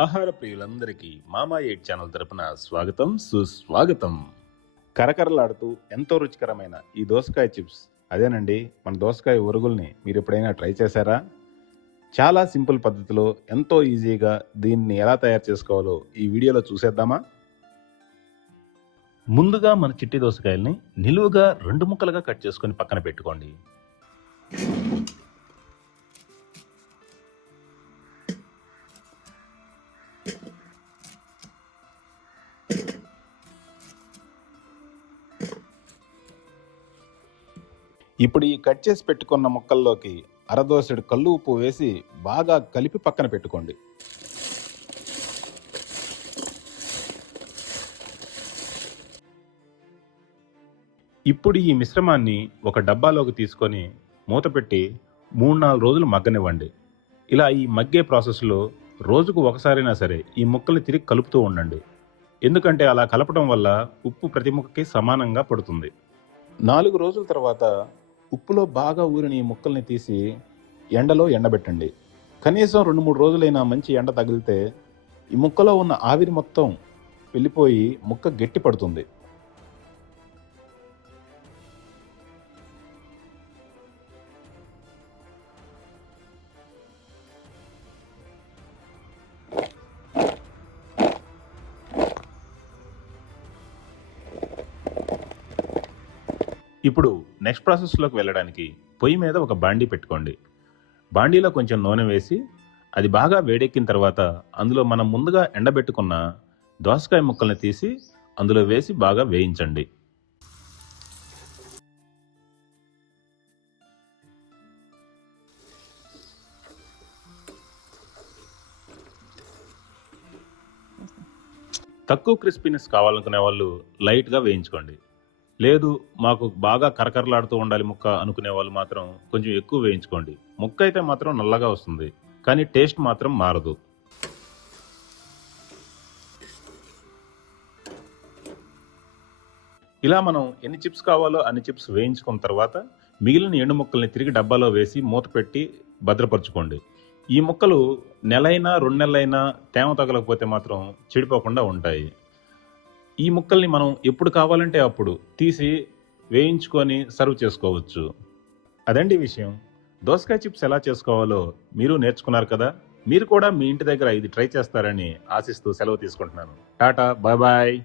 ఆహార ప్రియులందరికీ మామా eight channel తరపున స్వాగతం సుస్వాగతం. కరకరలాడుతూ ఎంతో రుచికరమైన ఈ దోసకాయ చిప్స్. అదేనండి మన దోసకాయ ఉరుగుల్ని మీరు ఎప్పుడైనా ట్రై చేశారా? చాలా సింపుల్ పద్ధతిలో ఎంతో ఈజీగా దీన్ని ఎలా తయారు చేసుకోవాలో ఈ వీడియోలో చూసేద్దామా? ముందుగా మన చిట్టి దోసకాయల్ని నిలువుగా రెండు ముక్కలుగా కట్ చేసుకొని పక్కన పెట్టుకోండి. ఇప్పుడు ఈ కట్ చేసి పెట్టుకున్న ముక్కల్లోకి అరదోసెడు కళ్ళు ఉప్పు వేసి బాగా కలిపి పక్కన పెట్టుకోండి. ఇప్పుడు ఈ మిశ్రమాన్ని ఒక డబ్బాలోకి తీసుకొని మూత పెట్టి మూడు నాలుగు రోజులు మగ్గనివ్వండి. ఇలా ఈ మగ్గే ప్రాసెస్లో రోజుకు ఒకసారైనా సరే ఈ ముక్కలు తిరిగి కలుపుతూ ఉండండి. ఎందుకంటే అలా కలపడం వల్ల ఉప్పు ప్రతి ముక్కకి సమానంగా పడుతుంది. నాలుగు రోజుల తర్వాత ఉప్పులో బాగా ఊరిన ఈ ముక్కల్ని తీసి ఎండలో ఎండబెట్టండి. కనీసం రెండు మూడు రోజులైనా మంచి ఎండ తగిలితే ఈ ముక్కలో ఉన్న ఆవిరి మొత్తం వెళ్ళిపోయి ముక్క గట్టి పడుతుంది. ఇప్పుడు నెక్స్ట్ ప్రాసెస్లోకి వెళ్ళడానికి పొయ్యి మీద ఒక బాండీ పెట్టుకోండి. బాండీలో కొంచెం నూనె వేసి అది బాగా వేడెక్కిన తర్వాత అందులో మనం ముందుగా ఎండబెట్టుకున్న దోసకాయ ముక్కల్ని తీసి అందులో వేసి బాగా వేయించండి. తక్కువ క్రిస్పీనెస్ కావాలనుకునే వాళ్ళు లైట్గా వేయించుకోండి. లేదు మాకు బాగా కరకరలాడుతూ ఉండాలి ముక్క అనుకునే వాళ్ళు మాత్రం కొంచెం ఎక్కువ వేయించుకోండి. ముక్క అయితే మాత్రం నల్లగా వస్తుంది కానీ టేస్ట్ మాత్రం మారదు. ఇలా మనం ఎన్ని చిప్స్ కావాలో అన్ని చిప్స్ వేయించుకున్న తర్వాత మిగిలిన ఎండు ముక్కల్ని తిరిగి డబ్బాలో వేసి మూత పెట్టి భద్రపరచుకోండి. ఈ ముక్కలు నెలైనా రెండు నెలలైనా తేమ తగలకపోతే మాత్రం చెడిపోకుండా ఉంటాయి. ఈ ముక్కల్ని మనం ఎప్పుడు కావాలంటే అప్పుడు తీసి వేయించుకొని సర్వ్ చేసుకోవచ్చు. అదండి విషయం. దోసకాయ చిప్స్ ఎలా చేసుకోవాలో మీరు నేర్చుకున్నారు కదా? మీరు కూడా మీ ఇంటి దగ్గర ఇది ట్రై చేస్తారని ఆశిస్తూ సెలవు తీసుకుంటున్నాను. Tata bye bye.